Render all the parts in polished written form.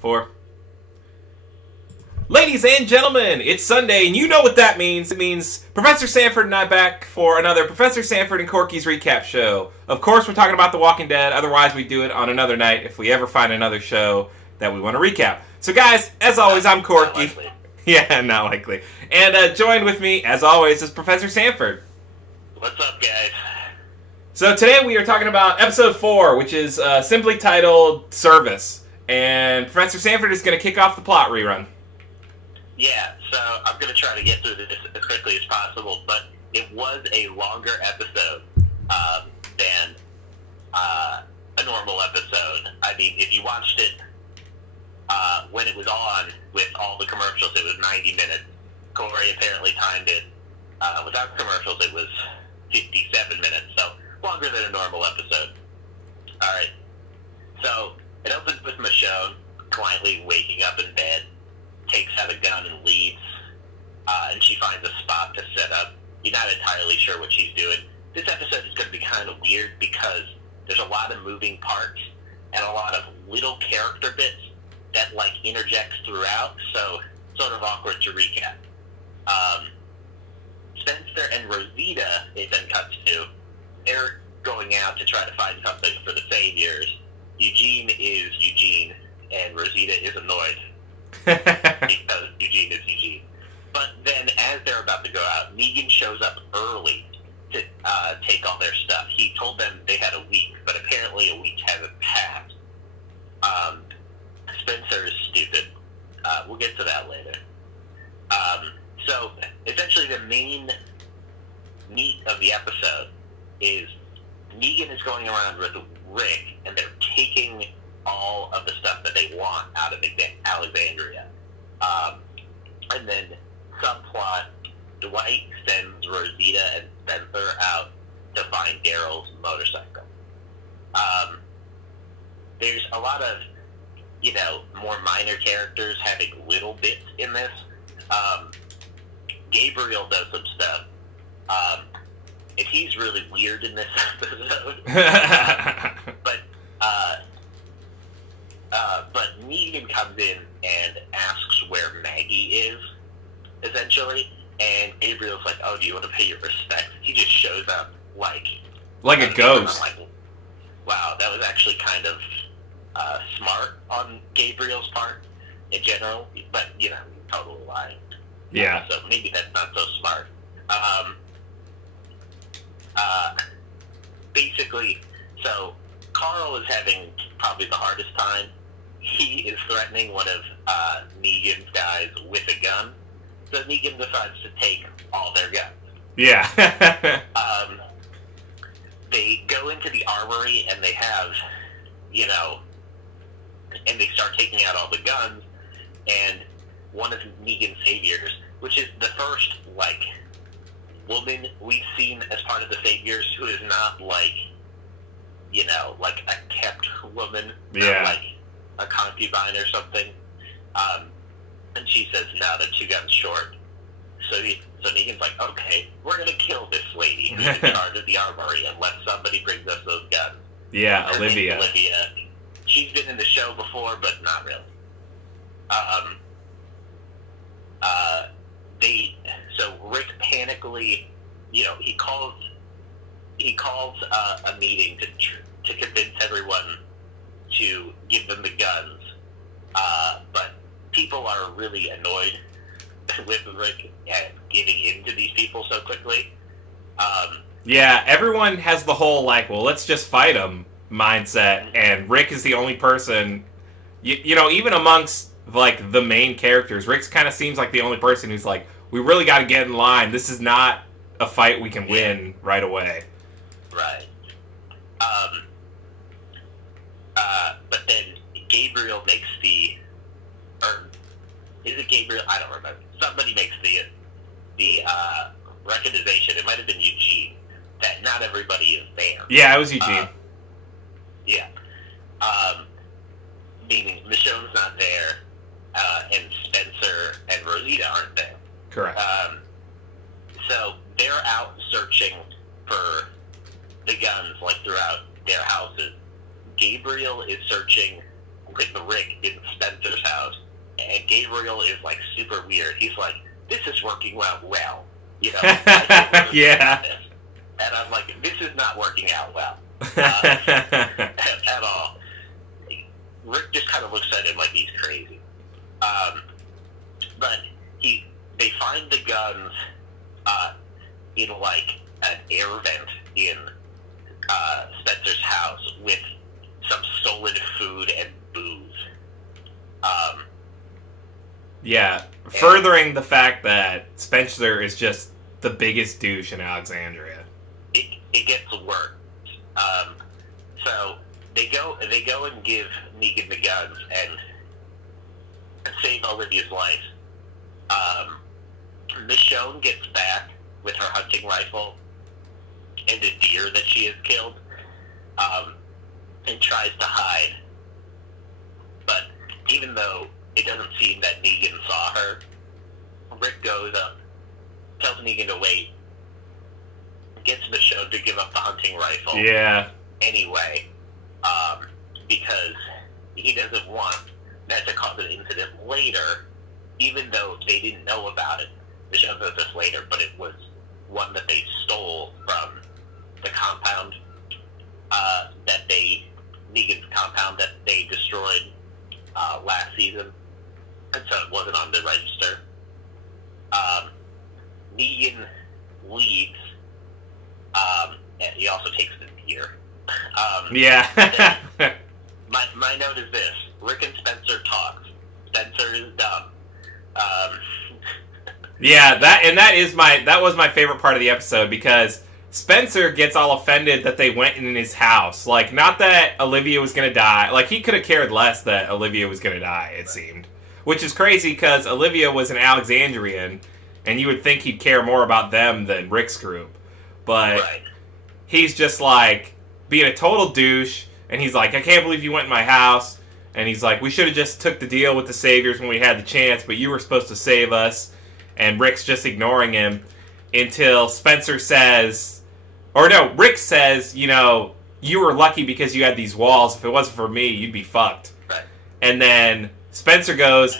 4. Ladies and gentlemen, it's Sunday, and you know what that means. It means Professor Sanford and I back for another Professor Sanford and Corky's recap show. Of course, we're talking about The Walking Dead. Otherwise, we do it on another night if we ever find another show that we want to recap. So, guys, as always, I'm Corky. Yeah, not likely. And joined with me, as always, is Professor Sanford. What's up, guys? So today we are talking about episode 4, which is simply titled Service. And Professor Sanford is going to kick off the plot rerun. Yeah, so I'm going to try to get through this as quickly as possible, but it was a longer episode than a normal episode. I mean, if you watched it when it was on with all the commercials, it was 90 minutes. Corey apparently timed it. Without commercials, it was 57 minutes, so longer than a normal episode. Alright, so it opens with Michonne quietly waking up in bed, takes out a gun and leaves, and she finds a spot to set up. You're not entirely sure what she's doing. This episode is going to be kind of weird because there's a lot of moving parts and a lot of little character bits that, like, interjects throughout, so sort of awkward to recap. Spencer and Rosita, it then cuts to, they're going out to try to find something for the Saviors. Eugene is Eugene, and Rosita is annoyed because Eugene is Eugene. But then, as they're about to go out, Negan shows up early to take all their stuff. He told them they had a week, but apparently a week hasn't passed. Spencer is stupid. We'll get to that later. So, essentially the main meat of the episode is Negan is going around with Rick, and they're taking all of the stuff that they want out of Alexandria. And then, subplot, Dwight sends Rosita and Spencer out to find Daryl's motorcycle. There's a lot of, more minor characters having little bits in this. Gabriel does some stuff. And he's really weird in this episode. But Negan comes in and asks where Maggie is, essentially. And Gabriel's like, oh, do you want to pay your respects? He just shows up like a ghost. Like, wow, that was actually kind of smart on Gabriel's part in general. But, totally lying. Yeah. So maybe that's not so smart. Basically, so Carl is having probably the hardest time. He is threatening one of Negan's guys with a gun. So Negan decides to take all their guns. Yeah. They go into the armory and they have, and they start taking out all the guns, and one of Negan's saviors, which is the first, woman we've seen as part of the Saviors who is not, like a kept woman, yeah, not, a concubine or something. And she says, no, they're 2 guns short. So Negan's like, okay, we're going to kill this lady who's in charge of the armory unless somebody brings us those guns. Yeah, Olivia. She's been in the show before, but not really. So Rick panically, he calls a meeting to convince everyone to give them the guns. But people are really annoyed with Rick at giving in to these people so quickly. Yeah, everyone has the whole, let's just fight them mindset, and Rick is the only person, even amongst the main characters, Rick kind of seems like the only person who's like, we really got to get in line. This is not a fight we can win right away. Right. But then Gabriel makes is it Gabriel? I don't remember. Somebody makes the recognition. It might have been Eugene, that not everybody is there. Yeah, it was Eugene. Yeah. Meaning Michonne's not there, and Spencer and Rosita aren't there. Correct. So they're out searching for the guns, throughout their houses. Gabriel is searching with Rick in Spencer's house, and Gabriel is like super weird. He's like, "This is working well, you know." Yeah. And I'm like, "This is not working out well at all." Rick just kind of looks at him like he's crazy. But they find the guns in like an air vent in Spencer's house with some stolen food and booze. Yeah, furthering the fact that Spencer is just the biggest douche in Alexandria. It gets worse. So they go and give Negan the guns and save Olivia's life. Michonne gets back with her hunting rifle and a deer that she has killed, and tries to hide. But even though it doesn't seem that Negan saw her, Rick goes up, tells Negan to wait, gets Michonne to give up the hunting rifle. Yeah. Anyway, because he doesn't want that to cause an incident later, even though they didn't know about it. Michonne knows this later, but it was one that they stole from the compound Negan's compound that they destroyed last season, and so it wasn't on the register. Negan leaves, and he also takes the deer. Yeah. my note is this: Rick and Spencer talks. Spencer is dumb. Yeah, that was my favorite part of the episode, because Spencer gets all offended that they went in his house. Like, not that Olivia was gonna die. Like, he could have cared less that Olivia was gonna die, it seemed. Which is crazy, because Olivia was an Alexandrian, and you would think he'd care more about them than Rick's group. But he's just, like, being a total douche, and he's like, I can't believe you went in my house. And he's like, we should have just took the deal with the Saviors when we had the chance, but you were supposed to save us. And Rick's just ignoring him until Spencer says, or no, Rick says, you know, you were lucky because you had these walls. If it wasn't for me, you'd be fucked. Right. And then Spencer goes,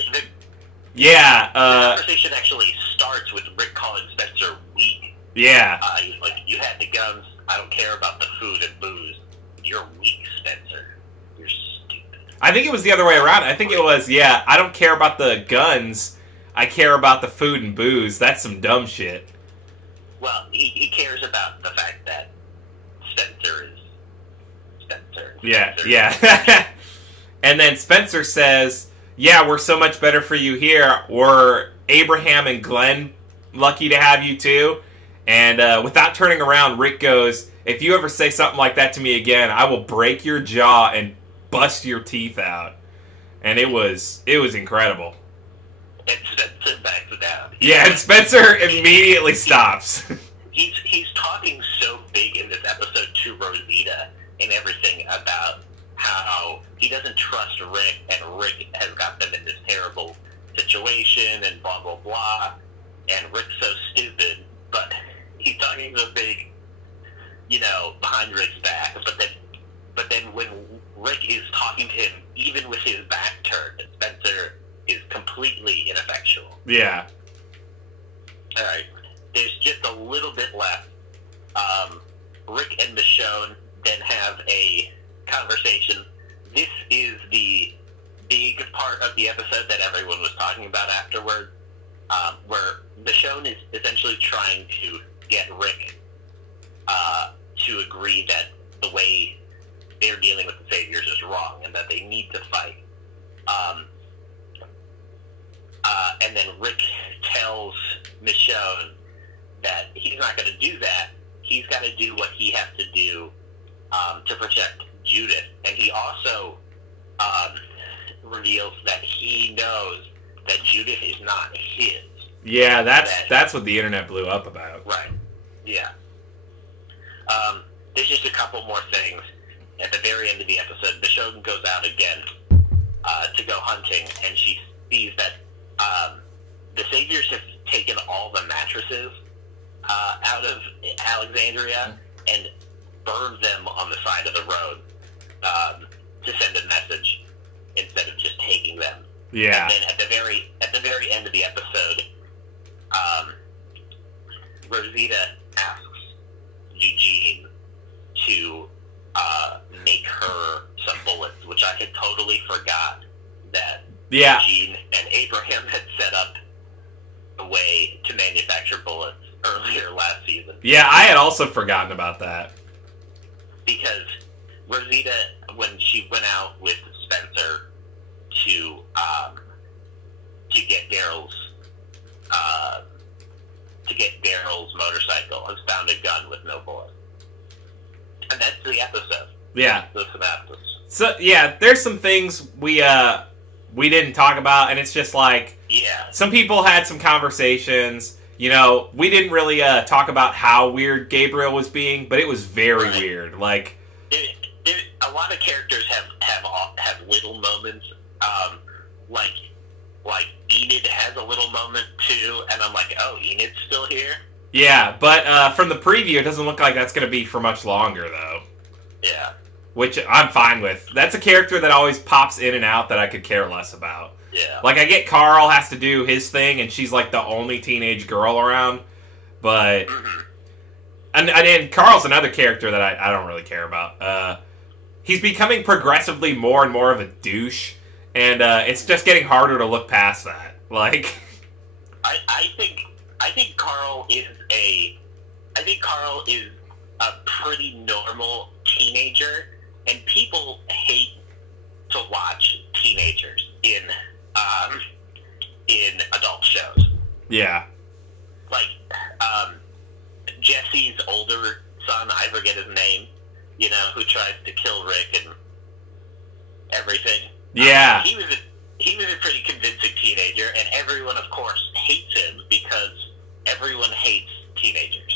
yeah. The conversation actually starts with Rick calling Spencer weak. Yeah. He's like, you had the guns. I don't care about the food and booze. You're weak, Spencer. You're stupid. I think it was the other way around. I think it was, yeah, I don't care about the guns. I care about the food and booze. That's some dumb shit. Well, he cares about the fact that Spencer is Spencer. Yeah, yeah. And then Spencer says, yeah, we're so much better for you here. We're Abraham and Glenn lucky to have you too. And without turning around, Rick goes, if you ever say something like that to me again, I will break your jaw and bust your teeth out. And it was incredible. And Spencer backs down. Yeah, and Spencer immediately stops. He's talking so big in this episode to Rosita and everything about how he doesn't trust Rick, and Rick has got them in this terrible situation, and blah, blah, blah. And Rick's so stupid, but he's talking so big, you know, behind Rick's back. But then when Rick is talking to him, even with his back turned, Spencer is completely ineffectual. Yeah. Alright. There's just a little bit left. Rick and Michonne then have a conversation. This is the big part of the episode that everyone was talking about afterward, where Michonne is essentially trying to get Rick to agree that the way they're dealing with the Saviors is wrong and that they need to fight. And then Rick tells Michonne that he's not going to do that. He's got to do what he has to do to protect Judith. And he also reveals that he knows that Judith is not his. Yeah, that's what the internet blew up about. Right. Yeah. There's just a couple more things. At the very end of the episode, Michonne goes out again to go hunting, and she sees that the Saviors have taken all the mattresses out of Alexandria and burned them on the side of the road to send a message. instead of just taking them. Yeah. And then at the very end of the episode, Rosita asks Eugene to make her some bullets, which I had totally forgot that Eugene and Abraham had set up a way to manufacture bullets earlier last season. Yeah, I had also forgotten about that. Because Rosita, when she went out with Spencer to get Daryl's motorcycle, has found a gun with no bullet. And that's the episode. Yeah. That's the synopsis. So, yeah, there's some things we didn't talk about, and it's just like... Yeah. Some people had some conversations. You know, we didn't really talk about how weird Gabriel was being, but it was very weird. Like... a lot of characters have little moments. Like Enid has a little moment too, and I'm like, oh, Enid's still here? Yeah, but from the preview, it doesn't look like that's going to be for much longer, though. Yeah. Which I'm fine with. That's a character that always pops in and out that I could care less about. Yeah. Like, I get Carl has to do his thing, and she's like the only teenage girl around, but... Mm-hmm. And Carl's another character that I don't really care about. He's becoming progressively more and more of a douche, and it's just getting harder to look past that. Like, I think Carl is a pretty normal teenager, and people hate to watch teenagers in adult shows. Yeah. Like, Jesse's older son, I forget his name, who tries to kill Rick and everything. Yeah. He was a pretty convincing teenager, and everyone, of course, hates him because everyone hates teenagers.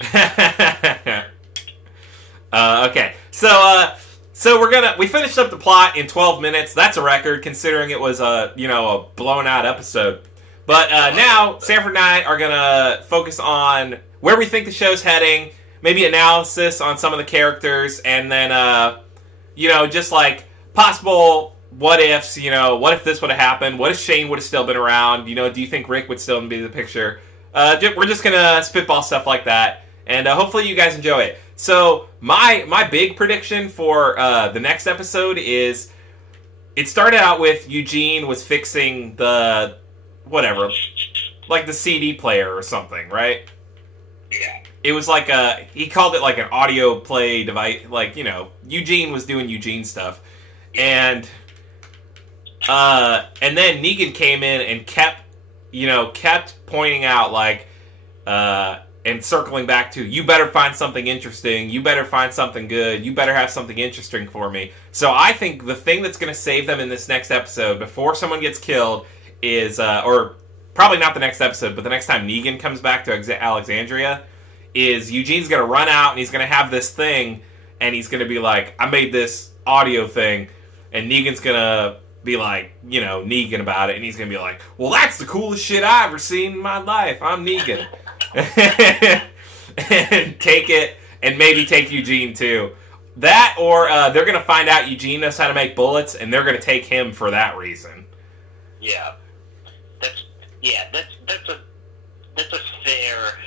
Okay. So we finished up the plot in 12 minutes. That's a record, considering it was a blown out episode. But now, Sanford and I are gonna focus on where we think the show's heading, maybe analysis on some of the characters, and then, just like possible what ifs, what if this would have happened? What if Shane would have still been around? Do you think Rick would still be in the picture? We're just gonna spitball stuff like that, and hopefully you guys enjoy it. So, my big prediction for the next episode is, it started out with Eugene was fixing the, whatever, like the CD player or something, right? Yeah. It was like he called it like an audio play device, like, Eugene was doing Eugene stuff. And then Negan came in and kept pointing out, like, and circling back to, you better find something interesting, you better find something good, you better have something interesting for me. So I think the thing that's going to save them in this next episode, before someone gets killed, is, or probably not the next episode, but the next time Negan comes back to Alexandria, is Eugene's going to run out and he's going to have this thing, and he's going to be like, I made this audio thing, and Negan's going to be like, Negan about it, and he's going to be like, well, that's the coolest shit I've ever seen in my life. I'm Negan. And take it, and maybe take Eugene too. That, or they're going to find out Eugene knows how to make bullets, and they're going to take him for that reason. Yeah. That's a fair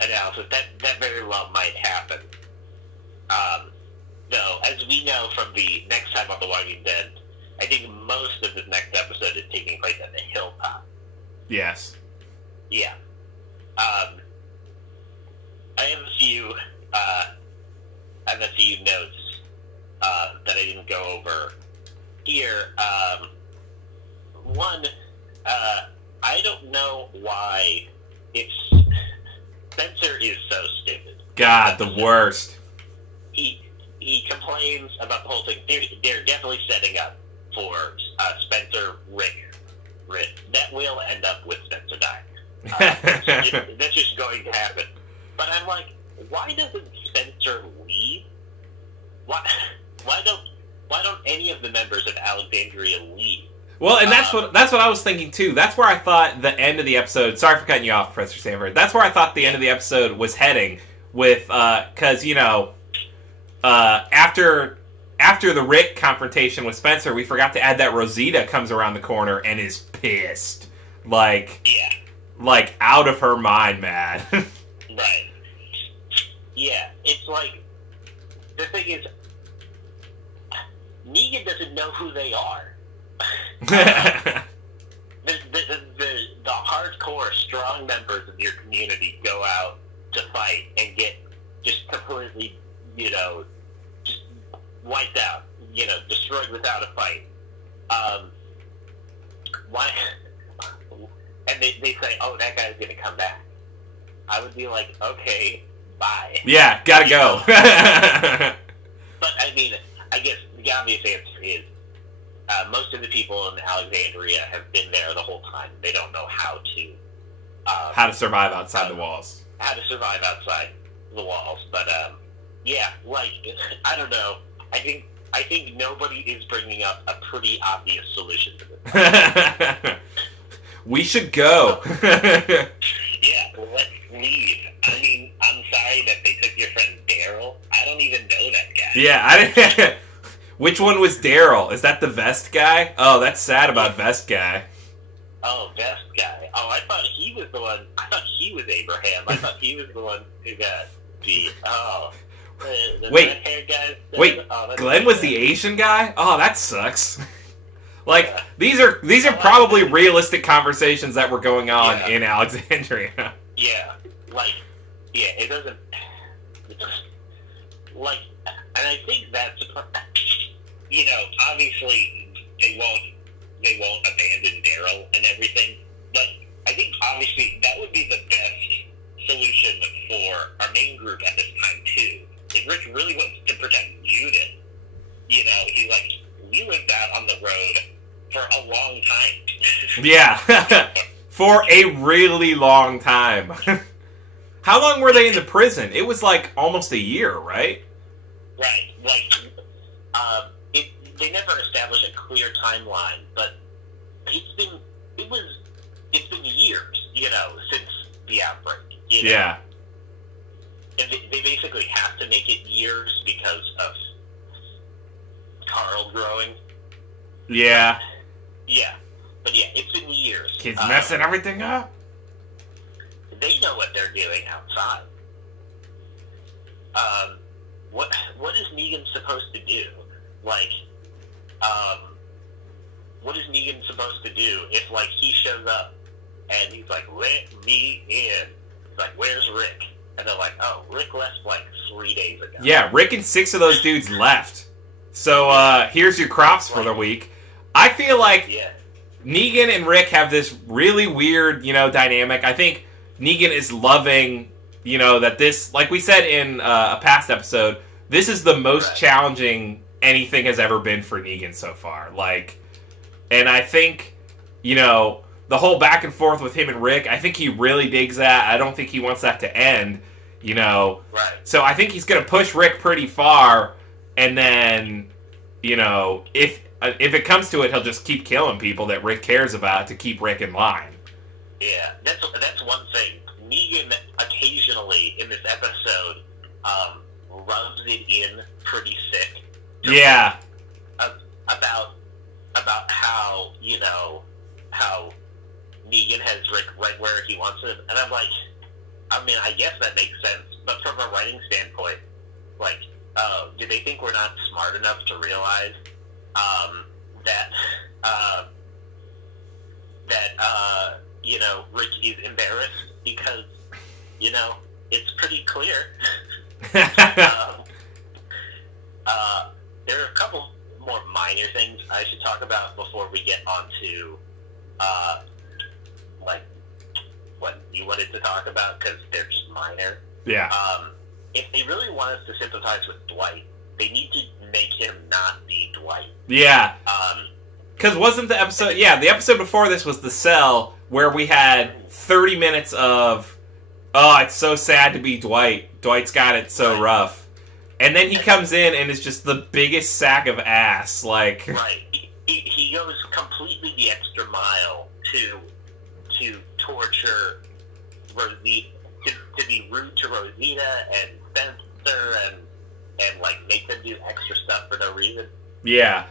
analysis. That very well might happen. Though, as we know from the next time on The Walking Dead, I think most of the next episode is taking place at the hilltop. Yes. Yeah. I have a few notes that I didn't go over here. One, I don't know why Spencer is so stupid. God, the worst. He complains about the whole thing. They're definitely setting up for Spencer, Rick. That will end up with Spencer dying. That's just going to happen. But I'm like, why doesn't Spencer leave? Why don't any of the members of Alexandria leave? Well, and that's what I was thinking too. That's where I thought the end of the episode. Sorry for cutting you off, Professor Sanford. That's where I thought the end of the episode was heading with, because after after the Rick confrontation with Spencer, we forgot to add that Rosita comes around the corner and is pissed. Like, out of her mind, man. Right. Yeah, it's like, the thing is, Negan doesn't know who they are. The hardcore, strong members of your community go out to fight and get just completely, just wiped out, destroyed without a fight. Why? And they say, oh, that guy's going to come back. I would be like, okay, bye. Yeah, gotta go. But, I mean, I guess the obvious answer is most of the people in Alexandria have been there the whole time. They don't know how to survive outside the walls. How to survive outside the walls. But, yeah, like, I don't know. I think nobody is bringing up a pretty obvious solution to this. We should go. Yeah, let's leave. I mean, I'm sorry that they took your friend Daryl. I don't even know that guy. Yeah, I didn't... Which one was Daryl? Is that the vest guy? Oh, that's sad about vest guy. Oh, vest guy. Oh, I thought he was the one. I thought he was Abraham. I thought he was the one who got beat. Oh. The red-haired guy. Wait, Glenn was the Asian guy? Oh, that sucks. Like, these are probably realistic conversations that were going on in Alexandria. Yeah. Like, yeah, it doesn't... Like, and I think that's... obviously, they won't abandon Daryl and everything, but I think, obviously, that would be the best solution for our main group at this time, too. If Rick really wants to protect Judith, he's like, we lived out on the road for a long time. Yeah. For a really long time. How long were they in the prison? It was like almost a year, right? Right. Like, they never established a clear timeline, but it's been years, since the outbreak. Yeah. And they basically have to make it years because of Carl growing. Yeah. Yeah. But yeah, it's been years. Kids messing everything up. They know what they're doing outside. What is Negan supposed to do? Like, what is Negan supposed to do if, like, he shows up and he's like, let me in? He's like, where's Rick? And they're like, oh, Rick left, like, 3 days ago. Yeah, Rick and 6 of those dudes left. So, here's your crops for the week. I feel like Negan and Rick have this really weird, dynamic. I think Negan is loving, that this, like we said in a past episode, this is the most challenging anything has ever been for Negan so far. Like, and I think, the whole back and forth with him and Rick, I think he really digs that. I don't think he wants that to end, Right. So I think he's going to push Rick pretty far, and then, if it comes to it, he'll just keep killing people that Rick cares about to keep Rick in line. Yeah, that's one thing. Negan occasionally in this episode rubs it in pretty sick. Yeah. About how how Negan has Rick right where he wants him, and I'm like, I mean, I guess that makes sense, but from a writing standpoint, like, do they think we're not smart enough to realize that Rick is embarrassed because it's pretty clear. There are a couple more minor things I should talk about before we get on to like what you wanted to talk about, because they're just minor. Yeah. If they really want us to sympathize with Dwight, they need to make him not be Dwight. Yeah. Because wasn't the episode... Yeah, the episode before this was The Cell, where we had 30 minutes of, oh, it's so sad to be Dwight. Dwight's got it so rough. And then he comes in and is just the biggest sack of ass. Like... Right. He goes completely the extra mile to torture Rosita, to be rude to Rosita and Spencer and like make them do extra stuff for no reason. Yeah.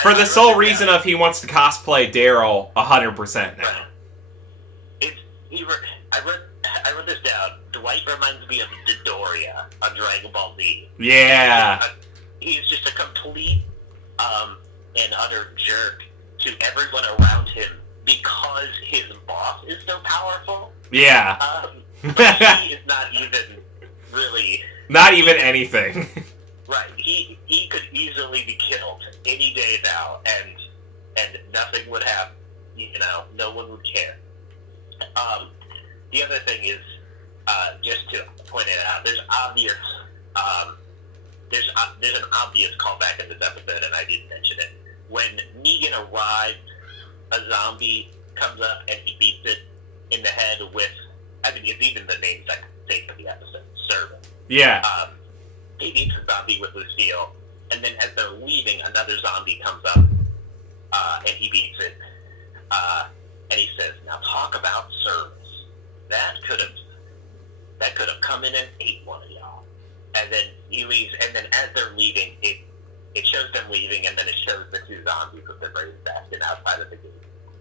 For the sole reason of he wants to cosplay Daryl 100% now. Right. I wrote this down. Dwight reminds me of Dodoria on Dragon Ball Z. Yeah. He's just a complete and utter jerk to everyone around him because his boss is so powerful. Yeah. But he is not even really... Not even anything. Right. He could easily be killed any day now, and nothing would happen. You know, no one would care. The other thing is, just to point it out, there's an obvious callback in this episode, and I didn't mention it. When Negan arrives, a zombie comes up and he beats it in the head with, I mean, it's even the name for the episode, Servant. Yeah. He beats the zombie with Lucille, and then as they're leaving, another zombie comes up, and he beats it, and he says, "Now talk about service. That could have come in and ate one of y'all." And then he leaves, and then as they're leaving, it shows them leaving, and then it shows the two zombies with their brains basket outside of the gate.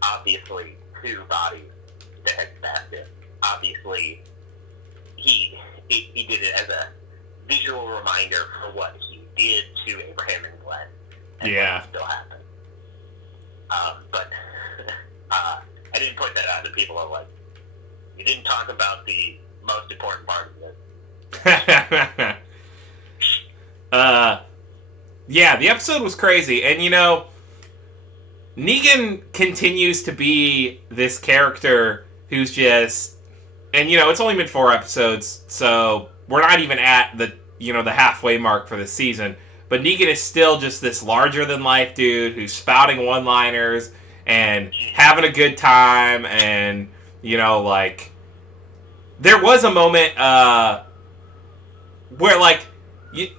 Obviously, two bodies to head basket. Obviously, he did it as a visual reminder for what he did to Abraham and Glenn. And yeah. what still happened. But I didn't point that out, and people are like, "You didn't talk about the most important part of this." Yeah, the episode was crazy, and you know, Negan continues to be this character who's just, and you know, it's only been 4 episodes, so we're not even at the halfway mark for the season, but Negan is still just this larger than life dude who's spouting one-liners and having a good time, and you know, like, there was a moment where, like,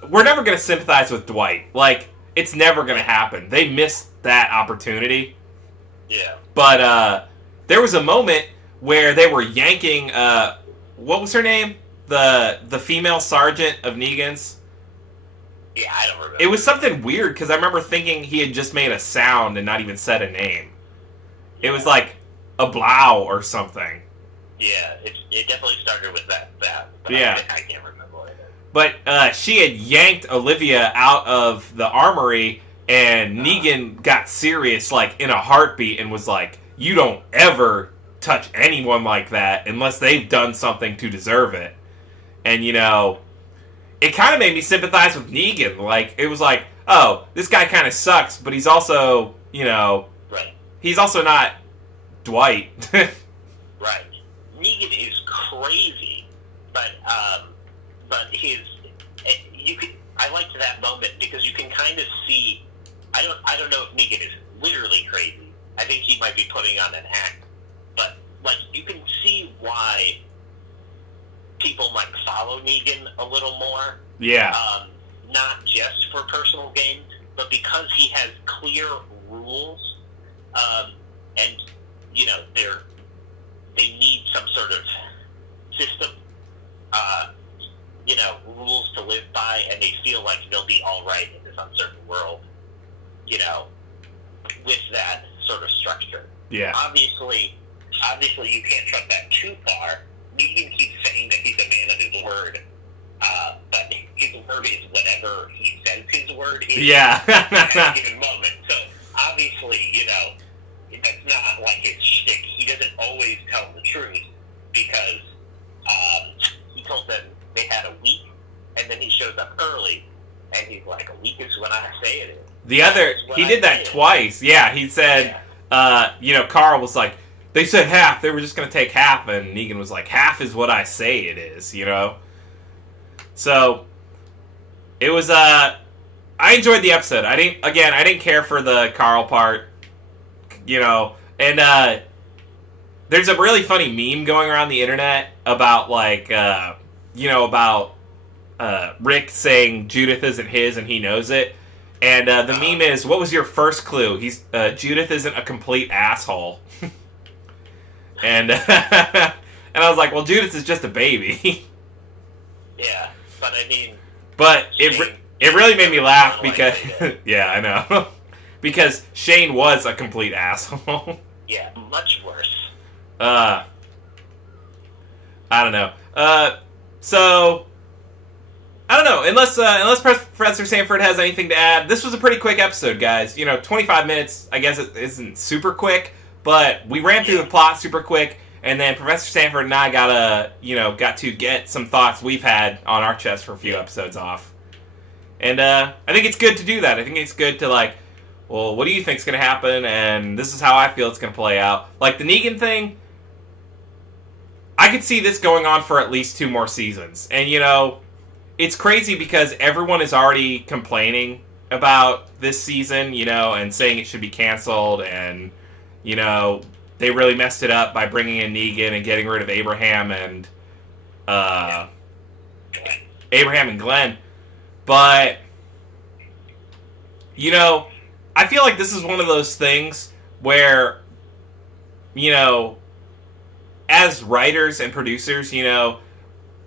we're never going to sympathize with Dwight. Like, it's never going to happen. They missed that opportunity. Yeah. But there was a moment where they were yanking, what was her name? The female sergeant of Negan's? Yeah, I don't remember. It was something weird, because I remember thinking he had just made a sound and not even said a name. It was like a blow or something. Yeah, it definitely started with that, but yeah. I can't remember what it is. But she had yanked Olivia out of the armory, and Negan got serious, like, in a heartbeat, and was like, "You don't ever touch anyone like that unless they've done something to deserve it." And, you know, it kind of made me sympathize with Negan. Like, it was like, oh, this guy kind of sucks, but he's also, you know, right. He's also not Dwight. Right. Negan is crazy, but I liked that moment because you can kind of see. I don't know if Negan is literally crazy. I think he might be putting on an act, but like you can see why people might follow Negan a little more. Yeah. Not just for personal gain, but because he has clear rules, and you know they need some sort of system, you know, rules to live by, and they feel like they'll be all right in this uncertain world, you know, with that sort of structure. Yeah. Obviously, you can't trust that too far. Negan keeps saying that he's a man of his word, but his word is whatever he says his word is Yeah. at a given moment. So, obviously, you know, that's not like his shtick. He doesn't always tell the truth because he told them they had a week, and then he shows up early, and he's like, "A week is when I say it is." He did that twice. Yeah, he said, you know, Carl was like, they said half, they were just going to take half, and Negan was like, half is what I say it is, you know? So, it was, I enjoyed the episode. I didn't care for the Carl part, you know, and, there's a really funny meme going around the internet about, like, you know, about, Rick saying Judith isn't his and he knows it. And the meme is, what was your first clue? Judith isn't a complete asshole. And and I was like, well, Judith is just a baby. Yeah, but I mean... But It really made me laugh because... yeah, I know. Because Shane was a complete asshole. Yeah, much worse. I don't know. So... I don't know. Unless Professor Sanford has anything to add, this was a pretty quick episode, guys. 25 minutes, I guess it isn't super quick, but we ran through the plot super quick, and then Professor Sanford and I got to get some thoughts we've had on our chest for a few episodes off. And I think it's good to do that. I think it's good to, well, what do you think's going to happen, and this is how I feel it's going to play out. Like, the Negan thing, I could see this going on for at least 2 more seasons. And, it's crazy because everyone is already complaining about this season, and saying it should be canceled, and, they really messed it up by bringing in Negan and getting rid of Abraham and Glenn. But, I feel like this is one of those things where, as writers and producers,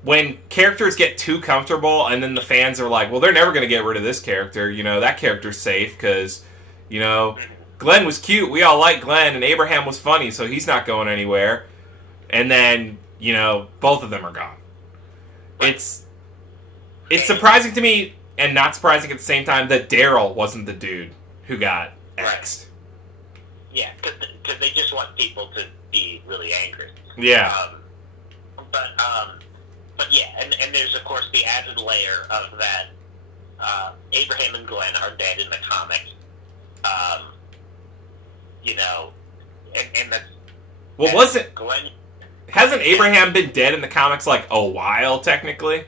when characters get too comfortable and then the fans are like, well, they're never going to get rid of this character, that character's safe because, Glenn was cute, we all like Glenn, and Abraham was funny, so he's not going anywhere. And then, both of them are gone. It's surprising to me, and not surprising at the same time, that Daryl wasn't the dude who got axed. Yeah, because they just want people to be really angry. Yeah. But yeah, and there's of course the added layer of that Abraham and Glenn are dead in the comic. And that's... Well, wasn't... Glenn... Hasn't Abraham been dead in the comics, a while, technically?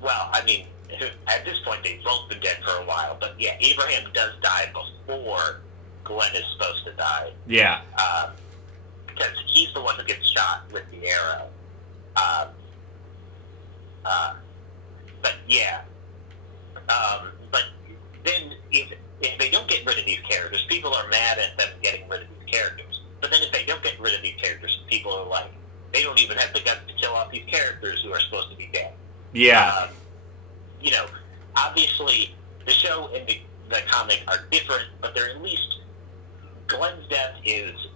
Well, I mean, at this point they've both been dead for a while, but yeah, Abraham does die before Glenn is supposed to die. Yeah. Because he's the one who gets shot with the arrow. But yeah. But then if they don't get rid of these characters, people are mad at them getting rid of these characters. But then if they don't get rid of these characters, people are like, they don't even have the guts to kill off these characters who are supposed to be dead. Yeah. Obviously the show and the comic are different, but they're at least... Glenn's death is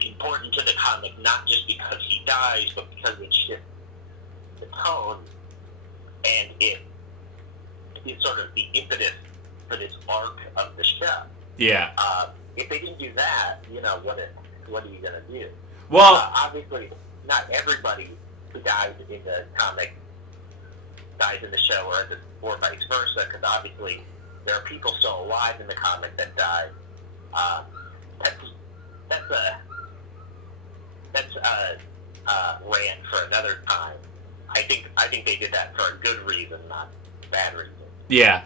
important to the comic, not just because he dies, but because it shifts the tone, and it is sort of the impetus for this arc of the show. Yeah. If they didn't do that, what are you going to do? Well, obviously, not everybody who dies in the comic dies in the show, or vice versa, because obviously there are people still alive in the comic that died. That's a rant for another time. I think they did that for a good reason, not bad reason. Yeah.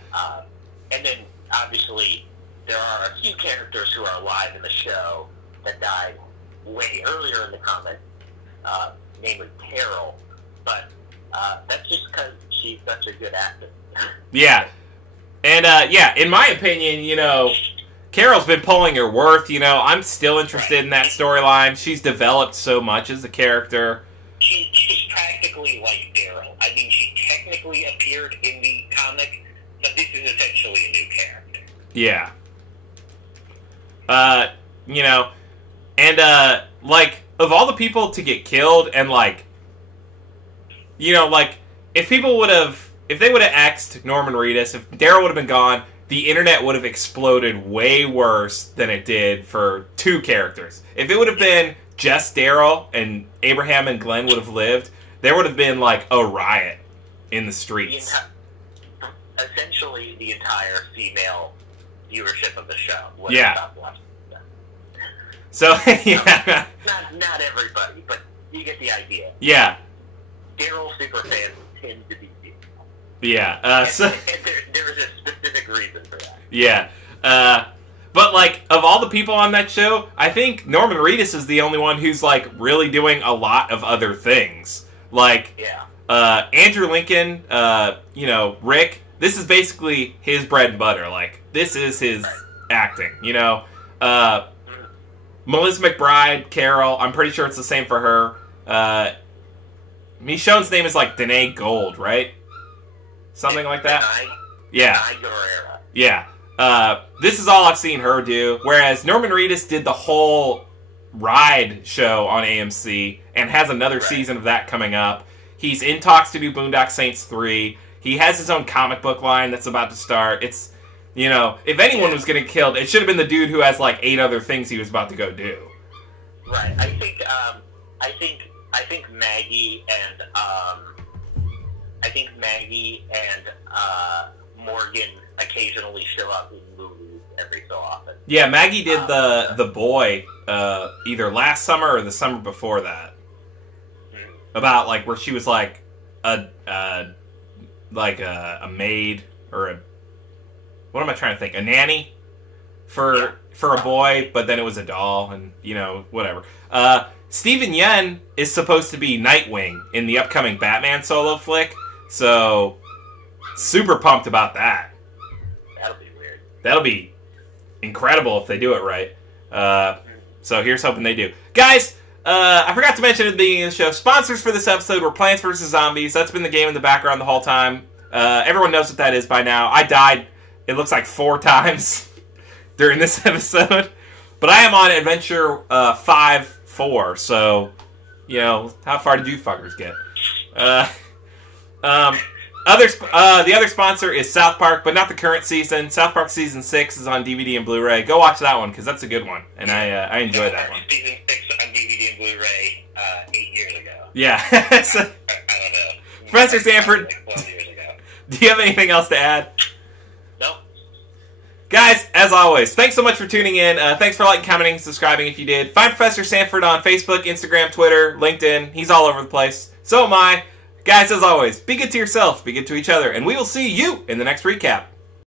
And then obviously there are a few characters who are alive in the show that died way earlier in the comic, namely Carol. But that's just because she's such a good actor. Yeah. And in my opinion, Carol's been pulling her worth, I'm still interested in that storyline. She's developed so much as a character. She's practically like Daryl. I mean, she technically appeared in the comic, but this is essentially a new character. Yeah. Of all the people to get killed, and if they would have axed Norman Reedus, if Daryl would have been gone, the internet would have exploded way worse than it did for 2 characters. If it would have been just Daryl and Abraham and Glenn would have lived, there would have been a riot in the streets. Essentially, the entire female viewership of the show would yeah. have stopped watching. So yeah, not everybody, but you get the idea. Yeah. Daryl superfans tend to be female. Yeah. And there is a specific reason for that. Yeah. But, of all the people on that show, I think Norman Reedus is the only one who's, really doing a lot of other things. Andrew Lincoln, Rick, this is basically his bread and butter. This is his acting, Melissa McBride, Carol, I'm pretty sure it's the same for her. Michonne's name is, Danae Gold, right? something like that. Yeah. Yeah. This is all I've seen her do. Whereas Norman Reedus did the whole Ride show on AMC and has another season of that coming up. He's in talks to do Boondock Saints 3. He has his own comic book line that's about to start. It's, you know, if anyone was getting killed, it should have been the dude who has like 8 other things he was about to go do. Right. I think Maggie and Morgan occasionally show up in movies every so often. Yeah, Maggie did the Boy either last summer or the summer before that. About like where she was like a maid or a, what am I trying to think? A nanny for a boy, but then it was a doll, and you know, whatever. Steven Yeun is supposed to be Nightwing in the upcoming Batman solo flick, so super pumped about that. That'll be weird. That'll be incredible if they do it right. So here's hoping they do. Guys, I forgot to mention at the beginning of the show, sponsors for this episode were Plants vs. Zombies. That's been the game in the background the whole time. Everyone knows what that is by now. I died, it looks like 4 times during this episode. But I am on Adventure 5-4, so, you know, how far did you fuckers get? The other sponsor is South Park, but not the current season. South Park Season 6 is on DVD and Blu-ray. Go watch that one, because that's a good one, and I enjoy that one. Season 6 on DVD and Blu-ray 8 years ago. Yeah. So, I don't know. Professor Sanford, Like 12 years ago. do you have anything else to add? No. Guys, as always, thanks so much for tuning in. Thanks for liking, commenting, subscribing if you did. Find Professor Sanford on Facebook, Instagram, Twitter, LinkedIn. He's all over the place. So am I. Guys, as always, be good to yourself, be good to each other, and we will see you in the next recap.